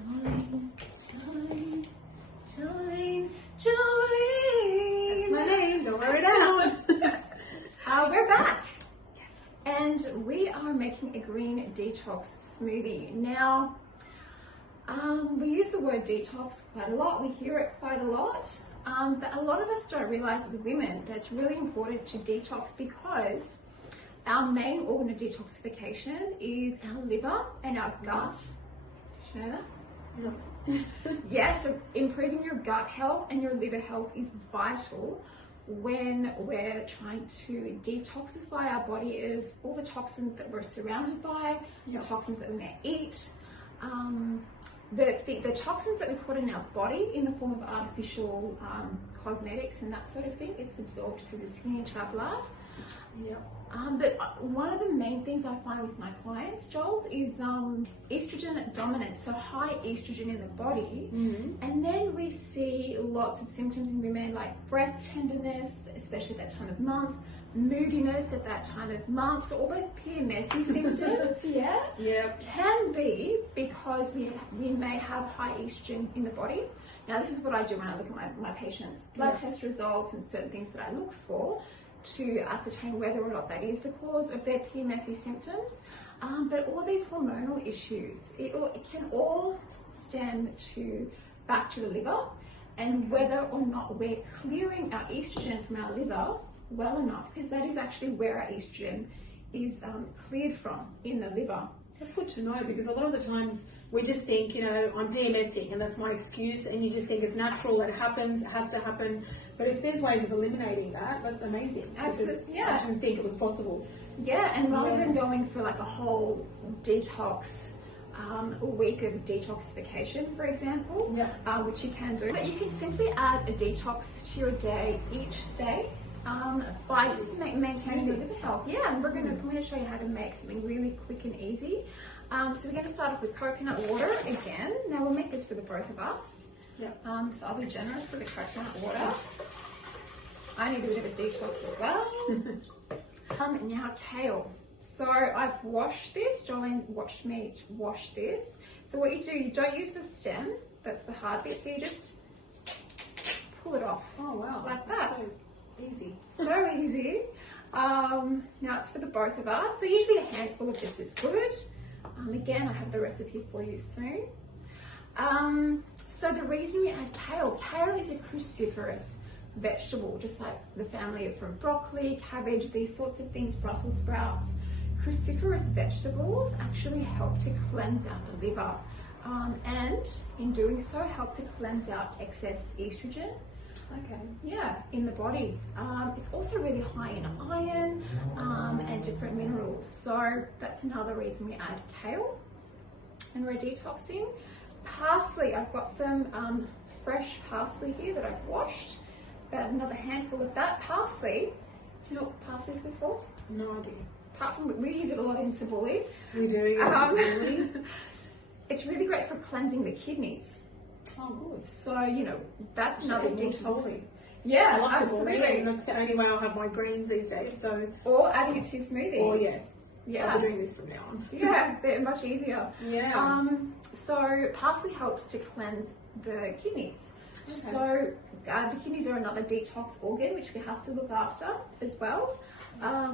Joline, Joline, Joline, Joline. That's my name, don't worry down. We're back. Yes. And we are making a green detox smoothie. Now, we use the word detox quite a lot. We hear it quite a lot. But a lot of us don't realize as women that it's really important to detox because our main organ of detoxification is our liver and our gut. Did you know that? No. Yeah, so improving your gut health and your liver health is vital when we're trying to detoxify our body of all the toxins that we're surrounded by, the toxins that we may eat, the toxins that we put in our body in the form of artificial cosmetics and that sort of thing. It's absorbed through the skin into our blood. Yeah. But one of the main things I find with my clients, Joel, is estrogen dominance, so high estrogen in the body. Mm-hmm. And then we see lots of symptoms in women like breast tenderness, especially at that time of month, moodiness at that time of month, so all those PMSy symptoms, can be because we may have high estrogen in the body. Now, this is what I do when I look at my patients' blood test results and certain things that I look for to ascertain whether or not that is the cause of their PMSy symptoms. But all these hormonal issues, it can all stem back to the liver, and whether or not we're clearing our estrogen from our liver well enough, because that is actually where our estrogen is cleared from, in the liver. That's good to know, because a lot of the times we just think, I'm PMSing and that's my excuse, and you just think it's natural, it happens, it has to happen. But if there's ways of eliminating that, that's amazing. Absolutely, yeah. I didn't think it was possible. Yeah, and rather than going for like a whole detox, a week of detoxification, for example, which you can do, but you can simply add a detox to your day each day. By maintaining your liver health. Yeah, and I'm going to show you how to make something really quick and easy. So we're going to start off with coconut water again. Now we'll make this for the both of us. So I'll be generous with the coconut water. I need a bit of a detox as well. Now kale. So I've washed this. Joline watched me wash this. So what you do, you don't use the stem. That's the hard bit. So you just pull it off. Oh wow! Like that. So easy. So easy. Now it's for the both of us. So usually a handful of this is good. Again, I have the recipe for you soon. So the reason we add kale is a cruciferous vegetable, just like the family from broccoli, cabbage, these sorts of things, Brussels sprouts. Cruciferous vegetables actually help to cleanse out the liver, and in doing so help to cleanse out excess estrogen. In the body. It's also really high in iron and different minerals. So that's another reason we add kale. And we're detoxing. Parsley, I've got some fresh parsley here that I've washed. About another handful of that. Parsley, do you know what parsley is good for? No idea. Apart from, we use it a lot in tabbouleh. We do, It's really great for cleansing the kidneys. Oh, good. So, that's another detox. Yeah, I love absolutely. That's the only way I'll have my greens these days. So, or adding it to your smoothie. Or yeah. I'll be doing this from now on. Yeah, they're much easier. Yeah. So parsley helps to cleanse the kidneys. Okay. So the kidneys are another detox organ which we have to look after as well. Yes.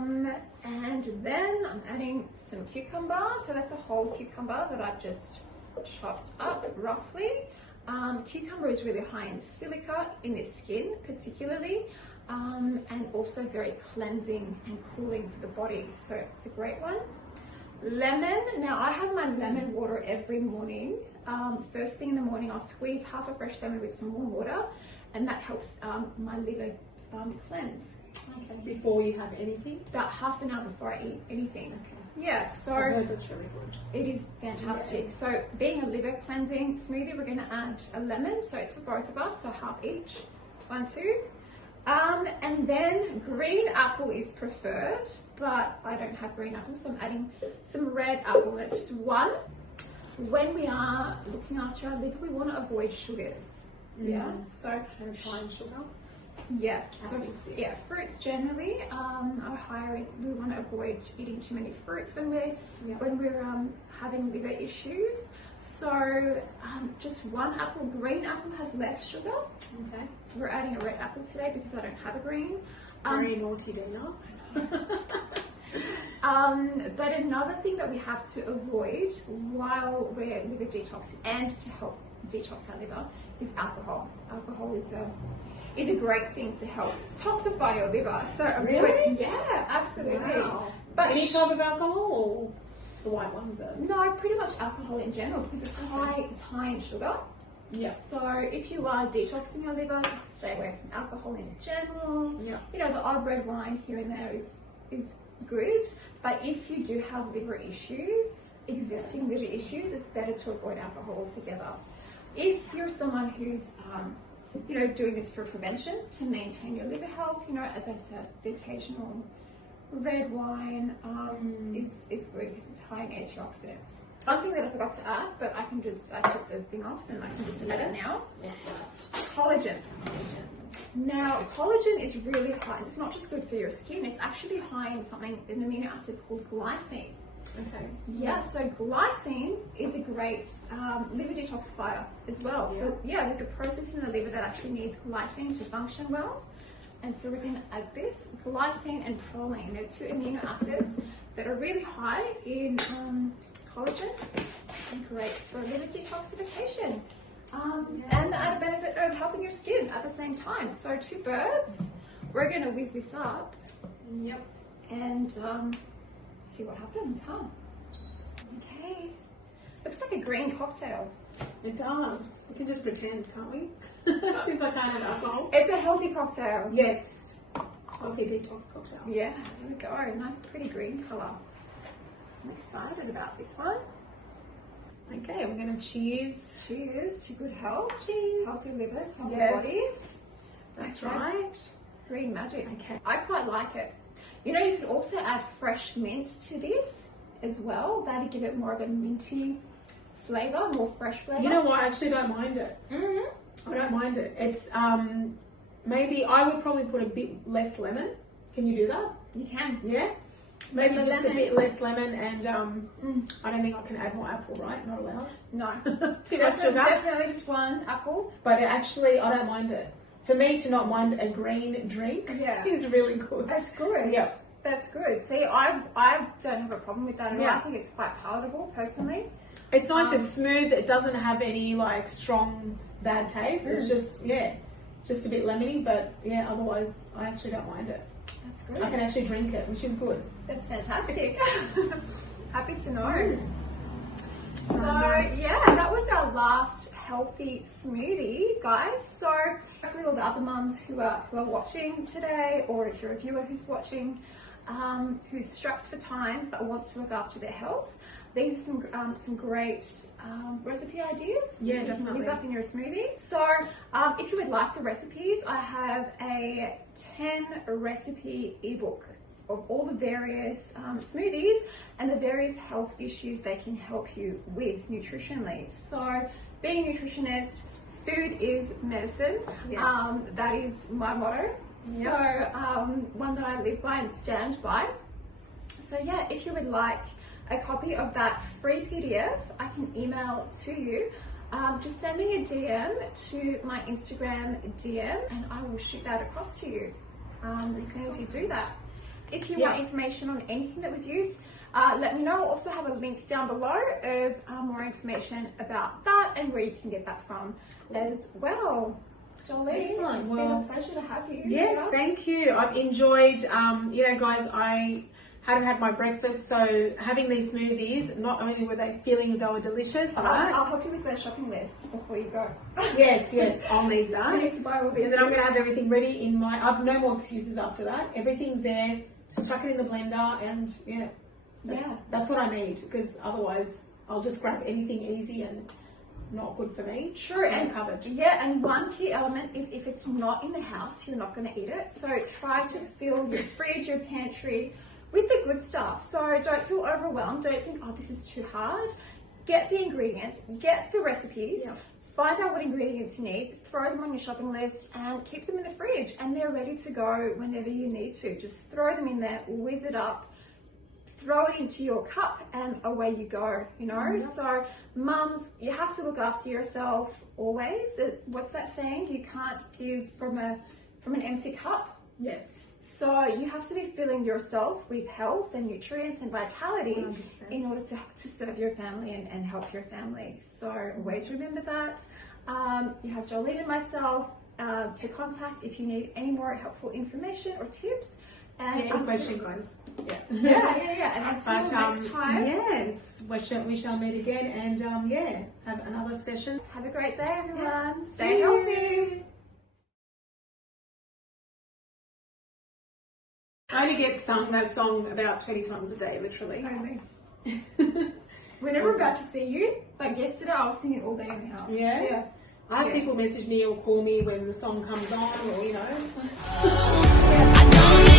And then I'm adding some cucumber. So that's a whole cucumber that I've just chopped up roughly. Cucumber is really high in silica in the skin particularly, and also very cleansing and cooling for the body, so it's a great one. Lemon, now I have my lemon water every morning. First thing in the morning I'll squeeze half a fresh lemon with some warm water, and that helps my liver cleanse. Okay. Before you have anything? About half an hour before I eat anything. Okay. Yeah, so I've heard that's really good. It is fantastic. Yeah. So being a liver cleansing smoothie, we're going to add a lemon. So it's for both of us, so half each. 1, 2. And then green apple is preferred, but I don't have green apple, so I'm adding some red apple. That's just 1. When we are looking after our liver, we want to avoid sugars. Yeah, so refined sugar. Yeah, so yeah, fruits generally are higher. We want to avoid eating too many fruits when we're having liver issues. So just one apple. Green apple has less sugar. Okay. So we're adding a red apple today because I don't have a green. Very naughty, Deena. But another thing that we have to avoid while we're liver detoxing and to help detox our liver is alcohol. Alcohol is a great thing to help toxify your liver. So really? Yeah, absolutely. Wow. But any type of alcohol or the white ones are? No, pretty much alcohol in general because it's high in sugar. Yeah. So if you are detoxing your liver, just stay away from alcohol in general. Yeah. You know, the odd red wine here and there is good, but if you do have liver issues, existing liver issues, it's better to avoid alcohol altogether. If you're someone who's doing this for prevention to maintain your liver health, as I said, the occasional red wine is good because it's high in antioxidants. Something that I forgot to add, but I took the thing off and I can just add it now. Collagen. Now, collagen is really high. It's not just good for your skin, it's actually high in an amino acid called glycine. Okay. Yeah, so glycine is a great liver detoxifier as well. Yeah. So yeah, there's a process in the liver that actually needs glycine to function well. And so we're going to add this, glycine and proline. They're two amino acids that are really high in collagen and great for liver detoxification. And the added benefit of helping your skin at the same time. So two birds. We're going to whiz this up. Yep. And see what happens, huh? Okay. Looks like a green cocktail. It does. We can just pretend, can't we? Since I can't have alcohol. It's a healthy cocktail. Yes. Healthy detox cocktail. Yeah, there we go. Nice, pretty green colour. I'm excited about this one. Okay, we're going to cheers. Cheers to good health. Cheers. Healthy livers, healthy Yes. bodies. That's Okay. right. Green magic. Okay. I quite like it. You can also add fresh mint to this as well. That'll give it more of a minty flavour, more fresh flavour. You know what? I actually don't mind it. Mm-hmm. I don't mind it. It's maybe I would probably put a bit less lemon. Can you do that? You can. Yeah. Maybe The just lemon. a bit less lemon, and I don't think I can add more apple. Right? Not allowed. No. Too much sugar. Definitely just one apple. But actually, I don't mind it. For me to not mind a green drink is really good. That's good. Yeah. That's good. See, I don't have a problem with that at all. I think it's quite palatable, personally. It's nice, it's smooth, it doesn't have any strong bad taste. It's just a bit lemony, but otherwise I actually don't mind it. That's good. I can actually drink it, which is good. That's fantastic. Happy to know. So nice. that was our last healthy smoothie, guys. So hopefully all the other mums who are watching today, or if you're a viewer who's watching, who's strapped for time but wants to look after their health, these are some great recipe ideas. Yeah, you definitely. can use up in your smoothie. So if you would like the recipes, I have a 10 recipe ebook of all the various smoothies and the various health issues they can help you with nutritionally. So being a nutritionist, food is medicine. Yes. That is my motto. Yep. So one that I live by and stand by. So yeah, if you would like a copy of that free PDF, I can email to you. Just send me a DM to my Instagram DM and I will shoot that across to you as soon as you do that. If you want information on anything that was used, let me know. I'll also have a link down below of more information about that and where you can get that from as well. Joline, Excellent. it's been a pleasure to have you. Yes, thank you. I've enjoyed, guys, I hadn't had my breakfast, so having these smoothies, not only were they feeling they were delicious, but I'll help you with the shopping list before you go. yes, I'll need that. You need to buy all these. And then I'm going to have everything ready in I've no more excuses after that. Everything's there, just chuck it in the blender, and that's what I need, because otherwise I'll just grab anything easy and not good for me. Sure, and covered. Yeah, and one key element is if it's not in the house, you're not going to eat it. So try to fill your fridge, your pantry with the good stuff. So don't feel overwhelmed. Don't think, oh, this is too hard. Get the ingredients, get the recipes, find out what ingredients you need, throw them on your shopping list and keep them in the fridge, and they're ready to go whenever you need to. Just throw them in there, whiz it up, throw it into your cup and away you go, you know. So mums, you have to look after yourself always. What's that saying? You can't give from an empty cup. Yes. So you have to be filling yourself with health and nutrients and vitality 100%. in order to serve your family and help your family. So always remember that. You have Joline and myself to contact if you need any more helpful information or tips. And any question, guys. Yeah. And until next time. Yes, we shall meet again and have another session. Have a great day, everyone. Yeah. Stay healthy. I only get sung that song about 20 times a day, literally. Only. We're never about to see you. Like yesterday, I was singing all day in the house. Yeah? I have people message me or call me when the song comes on, or, you know. I don't